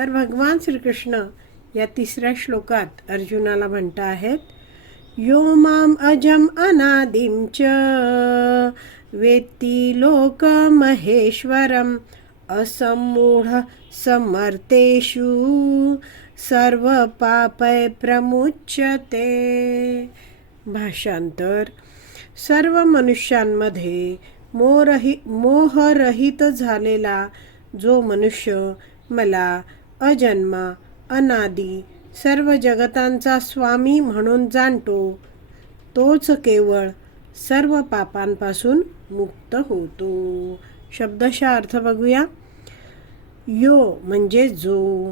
तर भगवान श्रीकृष्ण या तिसऱ्या श्लोकात अर्जुनाला म्हणता आहेत यो माम अजम अनादिम च। वेत्ती लोक महेश्वरम असमूढ समर्थेषु। सर्व पापय प्रमुच्यते। भाषांतर सर्व मनुष्यांमध्ये मोरहि मोहरहित झालेला जो मनुष्य मला अजन्मा अनादी सर्व जगतांचा स्वामी म्हणून जाणतो. तोच केवळ सर्व पापांपासून मुक्त होतो. शब्दशः अर्थ बघूया. यो म्हणजे जो.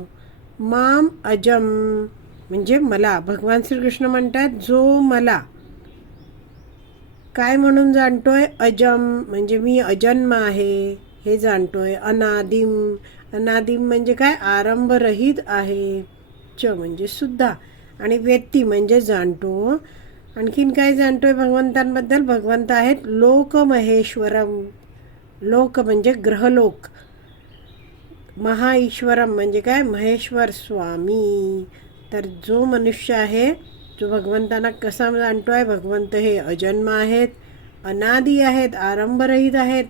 माम अजम म्हणजे मला. भगवान श्रीकृष्ण म्हणतात जो मला. काय म्हणून जाणतोय? अजम म्हणजे मी अजन्म आहे. हे जाणतोय. अनादिम अनादिम म्हणजे काय? आरंभरहित आहे. च म्हणजे सुद्धा. आणि व्यक्ती म्हणजे जाणतो. आणखीन काय जाणतोय भगवंतांबद्दल? भगवंत आहेत लोकमहेश्वरम. लोक म्हणजे ग्रहलोक. महाईश्वरम म्हणजे काय? महेश्वर स्वामी. तर जो मनुष्य आहे जो भगवंतांना कसा जाणतो आहे भगवंत हे अजन्म आहेत अनादी आहेत आरंभरहित आहेत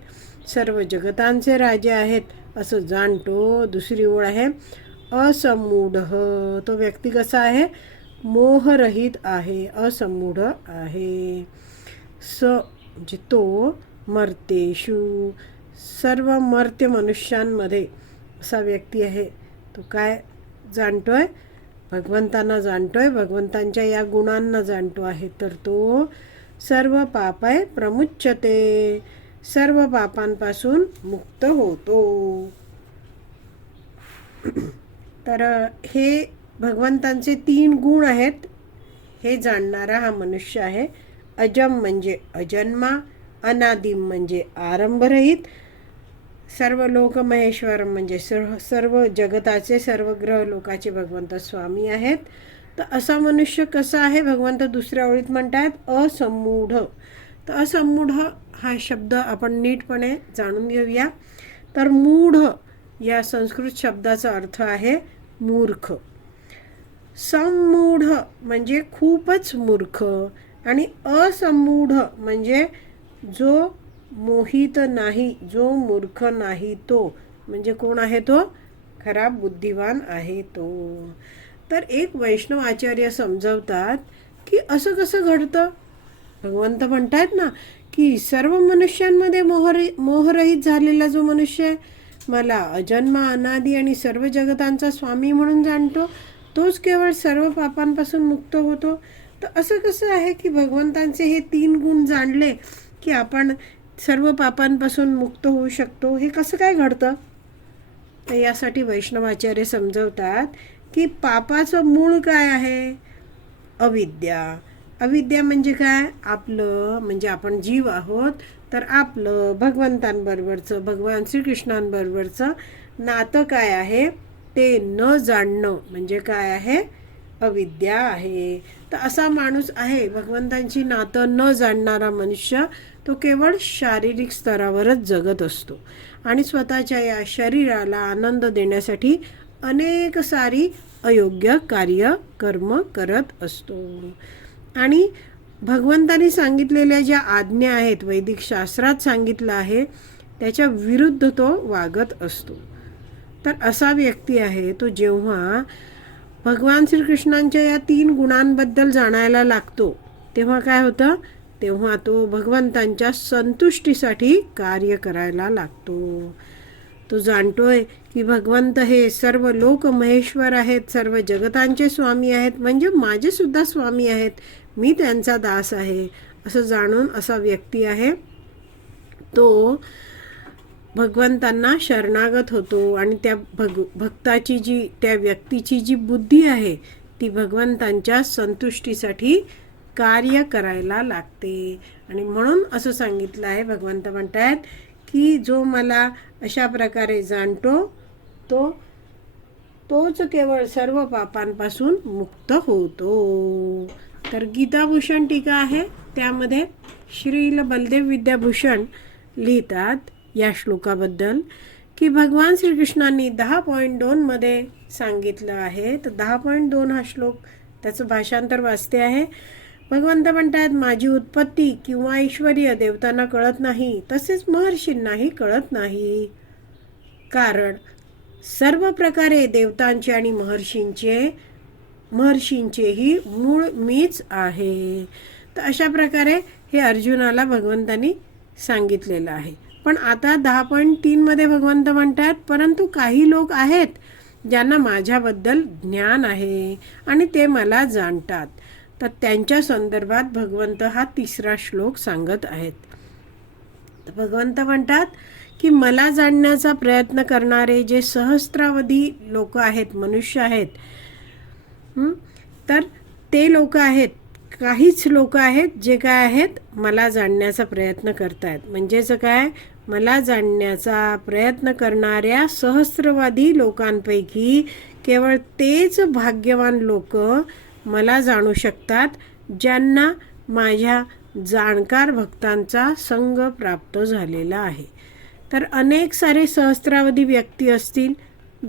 सर्व जगतांचे राजे आहेत. असं जाणतो. दुसरी ओळ आहे असमूढ. तो व्यक्ती कसा आहे? मोहरहित आहे असमूढ आहे. स म्हणजे तो मर्तेषु. सर्व मर्त्य मनुष्यांमध्ये असा व्यक्ती आहे. तो काय जाणतो आहे भगवंतांना जाणतो आहे भगवंतांच्या या गुणांना जाणतो आहे. तर तो सर्व पापाय प्रमुच्यते. सर्व पापांपासून मुक्त होतो. तर हे भगवंतांचे तीन गुण आहेत. हे जाणणारा हा मनुष्य आहे. अजम म्हणजे अजन्मा अनादिम म्हणजे आरंभरहित. सर्व लोक महेश्वर म्हणजे सर्व सर्व जगताचे सर्व ग्रह लोकाचे भगवंत स्वामी आहेत. तर असा मनुष्य कसा आहे? भगवंत दुसऱ्या ओळीत म्हणतात असमूढ तर असमूढ हा शब्द आपण नीटपणे जाणून घेऊया. तर मूढ या संस्कृत शब्दाचा अर्थ आहे मूर्ख. समूढ म्हणजे खूपच मूर्ख आणि असमूढ म्हणजे जो मोहित नाही जो मूर्ख नाही तो. म्हणजे कोण आहे तो? खराब बुद्धिवान आहे तो. तर एक वैष्णव आचार्य समजवतात की असं कसं घडतं? भगवंत म्हणतात ना की सर्व मनुष्यांमध्ये मोहर मोहरहित झालेला जो मनुष्य आहे मला अजन्मा अनादी आणि सर्व जगतांचा स्वामी म्हणून जाणतो तोच केवळ सर्व पापांपासून मुक्त होतो. तर असं कसं आहे की भगवंतांचे हे तीन गुण जाणले की आपण सर्व पापांपासून मुक्त होऊ शकतो? हे कसं काय घडतं? तर यासाठी वैष्णवाचार्य समजवतात की पापाचं मूळ काय आहे? अविद्या. अविद्या म्हणजे काय? आपलं म्हणजे आपण जीव आहोत तर आपलं भगवंतांबरोबरचं भगवान श्रीकृष्णांबरोबरचं नातं काय आहे? ते न जाणणं म्हणजे काय आहे? अविद्या आहे. तर असा माणूस आहे भगवंतांची नातं न जाणणारा मनुष्य तो केवळ शारीरिक स्तरावरच जगत असतो. आणि स्वतःच्या या शरीराला आनंद देण्यासाठी अनेक सारी अयोग्य कार्य कर्म करत असतो. आणि भगवंतानी सांगितलेल्या ज्या आज्ञा आहेत वैदिक शास्त्रात सांगितलं आहे त्याच्या विरुद्ध तो वागत असतो. तर असा व्यक्ती आहे तो जेव्हा भगवान श्रीकृष्णांच्या या तीन गुणांबद्दल जाणायला लागतो तेव्हा काय होतं? तेव्हा तो भगवंतांच्या संतुष्टीसाठी कार्य करायला लागतो. तो जाणतोय की भगवंत हे सर्व लोक महेश्वर आहेत सर्व जगतांचे स्वामी आहेत म्हणजे माझे सुद्धा स्वामी आहेत. मी त्यांचा दास आहे असं जाणून असा व्यक्ती आहे. तो भगवंतांना शरणागत होतो आणि त्या भग भक्ताची जी त्या व्यक्तीची जी बुद्धी आहे ती भगवंतांच्या संतुष्टीसाठी कार्य करायला लागते. आणि म्हणून असं सांगितलं आहे भगवंत म्हणतायत की जो मला अशा प्रकारे जाणतो तो तोच केवळ सर्व पापांपासून मुक्त होतो. तर गीताभूषण टीका आहे त्यामध्ये श्रील बलदेव विद्याभूषण लिहितात या श्लोकाबद्दल की भगवान श्रीकृष्णांनी दहा पॉईंट दोनमध्ये सांगितलं आहे. तर दहा पॉईंट दोन हा श्लोक त्याचं भाषांतर वाचते आहे. भगवंत म्हणतात माझी उत्पत्ती किंवा ऐश्वर्य देवतांना कळत नाही तसेच महर्षींनाही कळत नाही. कारण सर्व प्रकारे देवतांचे आणि महर्षींचे महर्षींचेही मूळ मीच आहे. तर अशा प्रकारे हे अर्जुनाला भगवंतांनी सांगितलेलं आहे. पण आता दहा पॉईंट तीनमध्ये भगवंत म्हणतात परंतु काही लोक आहेत ज्यांना माझ्याबद्दल ज्ञान आहे आणि ते मला जाणतात. तर त्यांच्या संदर्भात भगवंत हा तिसरा श्लोक सांगत आहेत. भगवंत म्हणतात की मला जाणण्याचा प्रयत्न करणारे जे सहस्त्रावधी लोक आहेत मनुष्य आहेत तर ते लोक आहेत काहीच लोक आहेत जे काय आहेत मला जाणण्याचा प्रयत्न करतायत. म्हणजेच काय? मला जाणण्याचा प्रयत्न करणाऱ्या सहस्रवादी लोकांपैकी केवळ तेच भाग्यवान लोक मला जाणू शकतात ज्यांना माझ्या जाणकार भक्तांचा संग प्राप्त झालेला आहे. तर अनेक सारे सहस्त्रावधी व्यक्ती असतील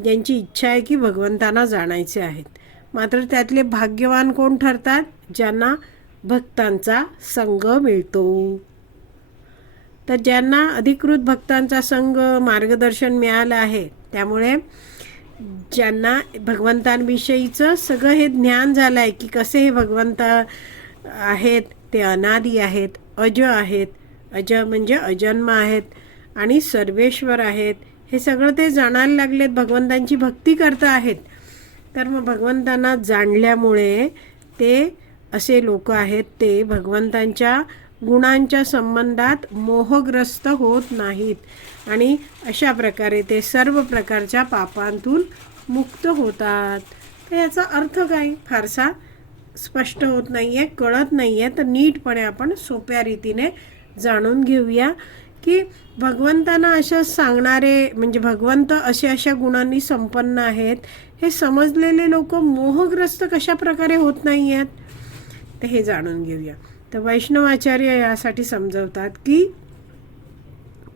ज्यांची इच्छा आहे की भगवंतांना जाणायचे आहेत. मात्र त्यातले भाग्यवान कोण ठरतात? ज्यांना भक्तांचा संग मिळतो. तर ज्यांना अधिकृत भक्तांचा संघ मार्गदर्शन मिळालं आहे त्यामुळे ज्यांना भगवंतांविषयीचं सगळं हे ज्ञान झालं आहे की कसे हे भगवंत आहेत ते अनादी आहेत अज आहेत. अज म्हणजे अजन्म आहेत आणि सर्वेश्वर आहेत. हे सगळं ते जाणायला लागलेत भगवंतांची भक्ती करत आहेत. तर मग भगवंतांना जाणल्यामुळे ते असे लोक आहेत ते भगवंतांच्या गुणांच्या संबंधात मोहग्रस्त होत नाहीत. आणि अशा प्रकारे ते सर्व प्रकारच्या पापांतून मुक्त होतात. तर याचा अर्थ काय? फारसा स्पष्ट होत नाही आहे कळत नाही आहे तर नीटपणे आपण सोप्या रीतीने जाणून घेऊया की भगवंतांना अशा सांगणारे म्हणजे भगवंत असे अशा गुणांनी संपन्न आहेत हे समजलेले लोक मोहग्रस्त कशा प्रकारे होत नाही आहेत तर हे जाणून घेऊया. तर वैष्णवाचार्य यासाठी समजवतात की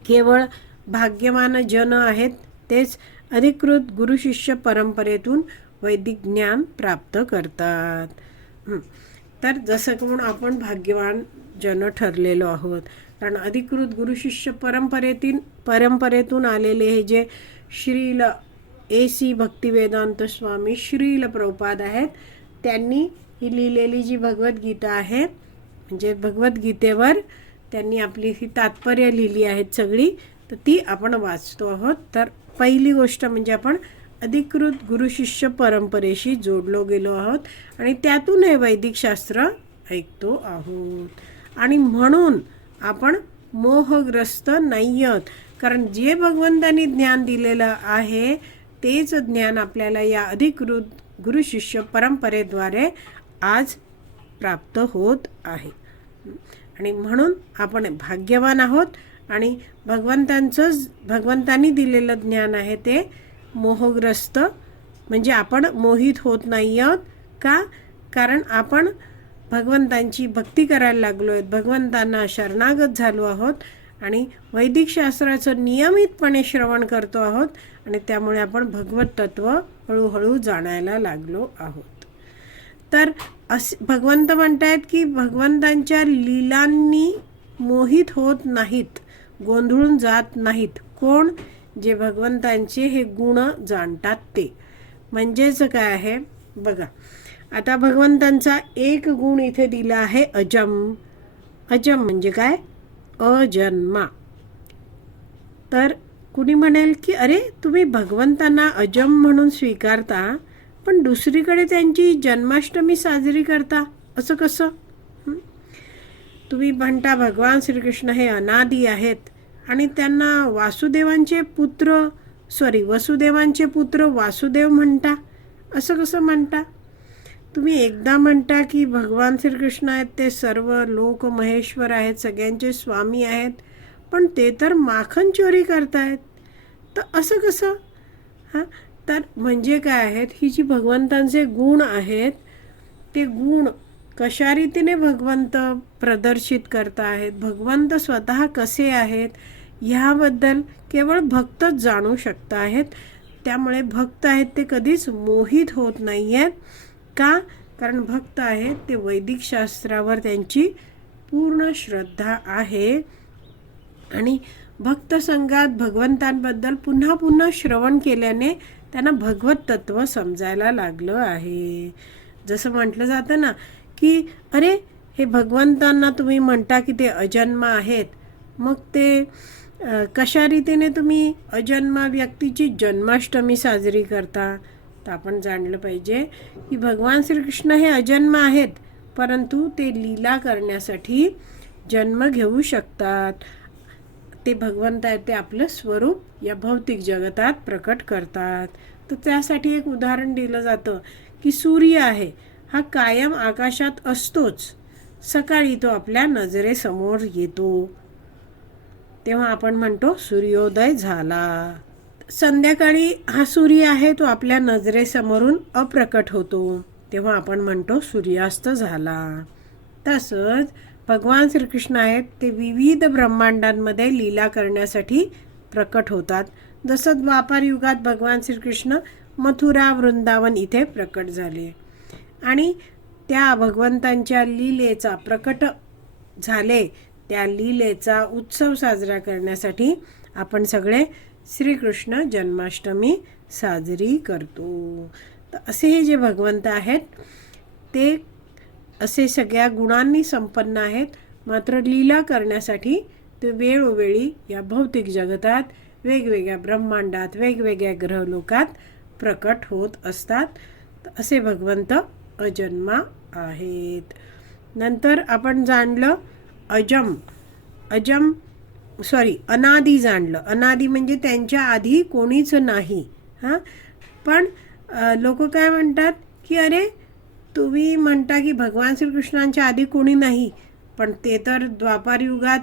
केवळ भाग्यवान जन आहेत तेच अधिकृत गुरुशिष्य परंपरेतून वैदिक ज्ञान प्राप्त करतात. तर जसं म्हणून आपण भाग्यवान जन ठरलेलो आहोत कारण अधिकृत गुरुशिष्य परंपरेतील परंपरेतून आलेले हे जे श्रील ए सी भक्तिवेदांत स्वामी श्रील प्रभुपाद आहेत त्यांनी ही लिहिलेली जी भगवद्गीता आहे म्हणजे भगवद्गीतेवर त्यांनी आपली ही तात्पर्य लिहिली आहेत सगळी तर ती आपण वाचतो आहोत. तर पहिली गोष्ट म्हणजे आपण अधिकृत गुरुशिष्य परंपरेशी जोडलो गेलो आहोत. आणि त्यातून हे वैदिक शास्त्र ऐकतो आहोत. आणि म्हणून आपण मोहग्रस्त नाही आहोत कारण जे भगवंतांनी ज्ञान दिलेलं आहे तेच ज्ञान आपल्याला या अधिकृत गुरुशिष्य परंपरेद्वारे आज प्राप्त होत आहे. आणि म्हणून आपण भाग्यवान आहोत. आणि भगवंतांचं भगवंतांनी दिलेलं ज्ञान आहे ते मोहग्रस्त. म्हणजे आपण मोहित होत नाही आहोत. का? कारण आपण भगवंतांची भक्ती करायला लागलो आहेत भगवंतांना शरणागत झालो आहोत आणि वैदिक शास्त्राचं नियमितपणे श्रवण करतो आहोत आणि त्यामुळे आपण भगवत तत्व हळूहळू जाणायला लागलो आहोत. तर अस भगवंत म्हणत आहेत की भगवंतांच्या लीलांनी मोहित होत नाहीत. गोंधळून जात नाहीत. कोण? जे भगवंतांचे हे गुण जाणतात ते. म्हणजेच काय आहे? बघा. आता भगवंतांचा एक गुण इथे दिला आहे अजम. अजम म्हणजे काय? अजन्मा. तर कुणी म्हणेल की अरे तुम्ही भगवंतांना अजम म्हणून स्वीकारता पण दुसरीकडे त्यांची जन्माष्टमी साजरी करता? असं कसं? तुम्ही म्हणता भगवान श्रीकृष्ण हे अनादी आहेत. आणि त्यांना वासुदेवांचे पुत्र सॉरी वसुदेवांचे पुत्र वासुदेव म्हणता. असं कसं म्हणता? तुम्ही एकदा म्हणता की भगवान श्रीकृष्ण आहेत ते सर्व लोक महेश्वर आहेत सगळ्यांचे स्वामी आहेत पण ते तर माखन चोरी करतायत. तर असं कसं? हां? तर म्हणजे काय आहेत? ही जी भगवंतांचे गुण आहेत ते गुण कशा रीतीने भगवंत प्रदर्शित करत आहेत? भगवंत स्वतः कसे आहेत? ह्याबद्दल केवळ भक्तच जाणू शकता आहेत. त्यामुळे भक्त आहेत ते कधीच मोहित होत नाही आहेत का? कारण भक्त आहेत ते वैदिक शास्त्रावर त्यांची पूर्ण श्रद्धा आहे. आणि भक्त संघात भगवंतांबद्दल पुन्हा पुन्हा श्रवण केल्याने त्यांना भगवत तत्व समजायला लागलं आहे. जसं म्हटलं जातं ना की अरे हे भगवंतांना तुम्ही म्हणता की ते अजन्म आहेत. मग ते कशा रीतीने तुम्ही अजन्मा व्यक्तीची जन्माष्टमी साजरी करता? तर आपण जाणलं पाहिजे की भगवान श्रीकृष्ण हे अजन्म आहेत परंतु ते लीला करण्यासाठी जन्म घेऊ शकतात. ते भगवंत आहेत ते आपलं स्वरूप या भौतिक जगतात प्रकट करतात. तर त्यासाठी एक उदाहरण दिलं जातं की सूर्य आहे. हा कायम आकाशात असतोच. सकाळी तो आपल्या नजरेसमोर येतो. तेव्हा आपण म्हणतो सूर्योदय झाला. संध्याकाळी हा सूर्य आहे तो आपल्या नजरेसमोरून अप्रकट होतो. तेव्हा आपण म्हणतो सूर्यास्त झाला. तसंच भगवान श्रीकृष्ण आहेत ते विविध ब्रह्मांडांमध्ये लीला करण्यासाठी प्रकट होतात. जसं द्वापार युगात भगवान श्रीकृष्ण मथुरा वृंदावन इथे प्रकट झाले. आणि त्या भगवंतांच्या लीलेचा प्रकट झाले त्या लीलेचा उत्सव साजरा करण्यासाठी आपण सगळे श्रीकृष्ण जन्माष्टमी साजरी करतो. तर असे हे जे भगवंत आहेत ते असे सगळ्या गुणांनी संपन्न आहेत. मात्र लीला करण्यासाठी ते वेळोवेळी या भौतिक जगतात वेगवेगळ्या ब्रह्मांडात वेगवेगळ्या ग्रहलोकात प्रकट होत असतात. असे भगवंत अजन्मा आहेत. नंतर आपण जाणलं अजम. अजम सॉरी अनादी जाणलं. अनादी म्हणजे त्यांच्या आधी कोणीच नाही. हां? पण लोक काय म्हणतात की अरे तुम्ही म्हणता की भगवान श्रीकृष्णांच्या आधी कोणी नाही. पण ते तर द्वापार युगात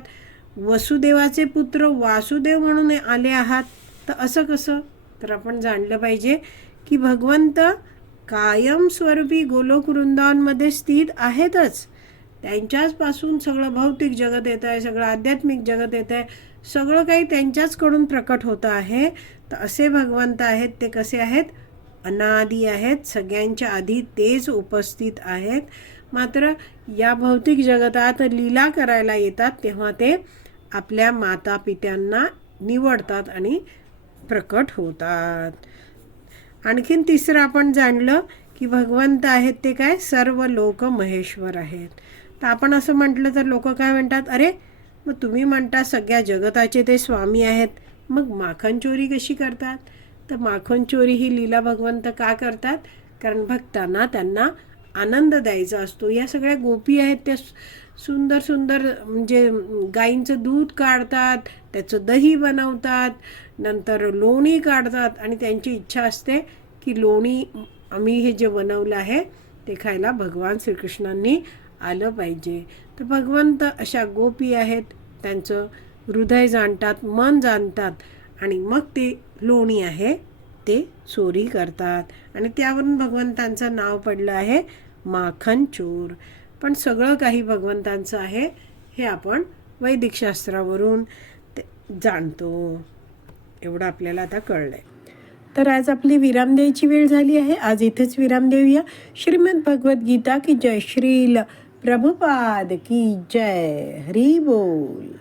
वसुदेवाचे पुत्र वासुदेव म्हणून आले आहात. तर असं कसं? तर आपण जाणलं पाहिजे की भगवंत कायमस्वरूपी गोलोकवृंदांमध्ये स्थित आहेतच. त्यांच्याचपासून सगळं भौतिक जगत येत आहे सगळं आध्यात्मिक जगत येत आहे सगळं काही त्यांच्याचकडून प्रकट होतं आहे. तर असे भगवंत आहेत ते कसे आहेत? अनादी आहेत सगळ्यांच्या आधी तेच उपस्थित आहेत. मात्र या भौतिक जगतात लीला करायला येतात तेव्हा ते आपल्या माता पित्यांना निवडतात आणि प्रकट होतात. आणखीन तिसरं आपण जाणलं की भगवंत आहेत ते काय? सर्व लोक महेश्वर आहेत. तर आपण असं म्हटलं तर लोक काय म्हणतात? अरे मग तुम्ही म्हणता सगळ्या जगताचे ते स्वामी आहेत. मग माखन चोरी कशी करतात? तर माखन चोरी ही लीला भगवंत का करतात? कारण भक्तांना त्यांना आनंद द्यायचा असतो. या सगळ्या गोपी आहेत त्या सुंदर सुंदर म्हणजे गाईंचं दूध काढतात त्याचं दही बनवतात नंतर लोणी काढतात आणि त्यांची इच्छा असते की लोणी आम्ही हे जे बनवलं आहे ते खायला भगवान श्रीकृष्णांनी आलं पाहिजे. तर भगवंत अशा गोपी आहेत त्यांचं हृदय जाणतात मन जाणतात आणि मग ते लोणी आहे ते चोरी करतात. आणि त्यावरून भगवंतांचं नाव पडलं आहे माखन चोर पण सगळं काही भगवंतांचं आहे हे आपण वैदिक शास्त्रावरून ते जाणतो. एवढं आपल्याला आता कळलं आहे तर आज आपली विराम द्यायची वेळ झाली आहे. आज इथेच विराम देऊया. श्रीमद भगवद्गीता की जय श्रील. प्रभुपाद की जय. हरी बोल.